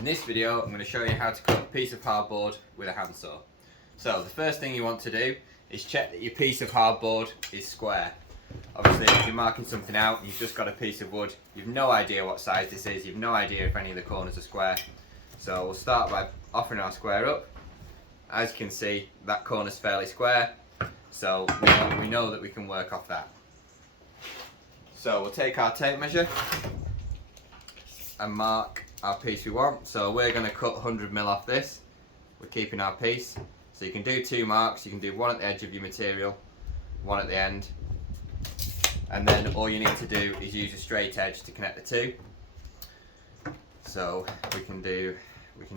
In this video I'm going to show you how to cut a piece of hardboard with a handsaw. So the first thing you want to do is check that your piece of hardboard is square. Obviously if you're marking something out and you've just got a piece of wood, you've no idea what size this is, you've no idea if any of the corners are square. So we'll start by offering our square up. As you can see, that corner's fairly square, so we know that we can work off that. So we'll take our tape measure and mark our piece we want. So we're going to cut 100mm off this. We're keeping our piece. So you can do two marks, you can do one at the edge of your material, one at the end, and then all you need to do is use a straight edge to connect the two. So we can do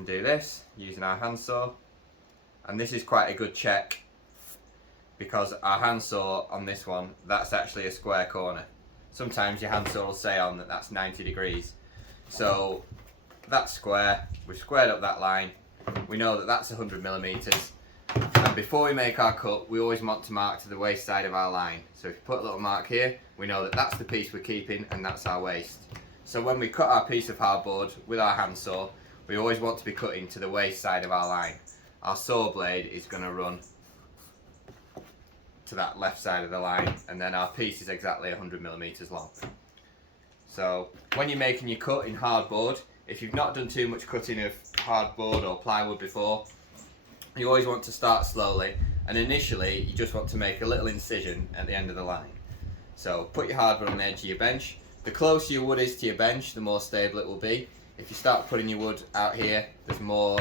this using our handsaw, and this is quite a good check because our handsaw on this one, that's actually a square corner. Sometimes your handsaw will say on that that's 90 degrees. So that's square, we've squared up that line, we know that that's 100mm, and before we make our cut we always want to mark to the waist side of our line. So if you put a little mark here, we know that that's the piece we're keeping and that's our waist. So when we cut our piece of hardboard with our handsaw, we always want to be cutting to the waist side of our line. Our saw blade is going to run to that left side of the line, and then our piece is exactly 100mm long. So when you're making your cut in hardboard, if you've not done too much cutting of hardboard or plywood before, you always want to start slowly, and initially you just want to make a little incision at the end of the line. So put your hardboard on the edge of your bench. The closer your wood is to your bench, the more stable it will be. If you start putting your wood out here, there's more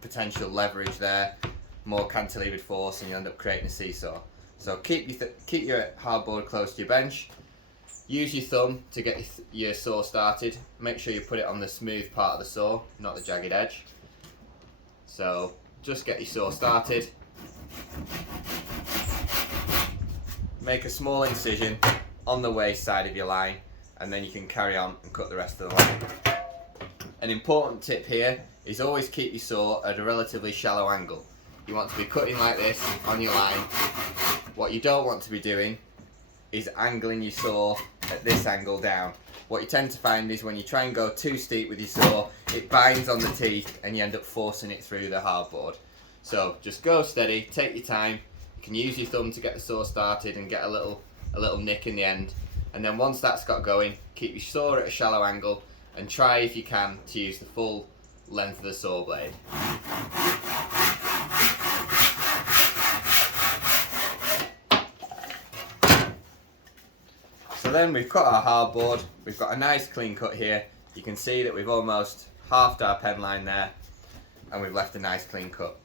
potential leverage there, more cantilevered force, and you end up creating a seesaw. So keep your hardboard close to your bench. Use your thumb to get your saw started. Make sure you put it on the smooth part of the saw, not the jagged edge. So just get your saw started. Make a small incision on the waist side of your line, and then you can carry on and cut the rest of the line. An important tip here is always keep your saw at a relatively shallow angle. You want to be cutting like this on your line. What you don't want to be doing is angling your saw at this angle down. What you tend to find is when you try and go too steep with your saw, it binds on the teeth and you end up forcing it through the hardboard. So just go steady, take your time. You can use your thumb to get the saw started and get a little nick in the end. And then once that's got going, keep your saw at a shallow angle and try if you can to use the full length of the saw blade. So then we've cut our hardboard, we've got a nice clean cut here. You can see that we've almost halved our pen line there, and we've left a nice clean cut.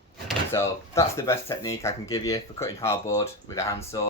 So that's the best technique I can give you for cutting hardboard with a handsaw.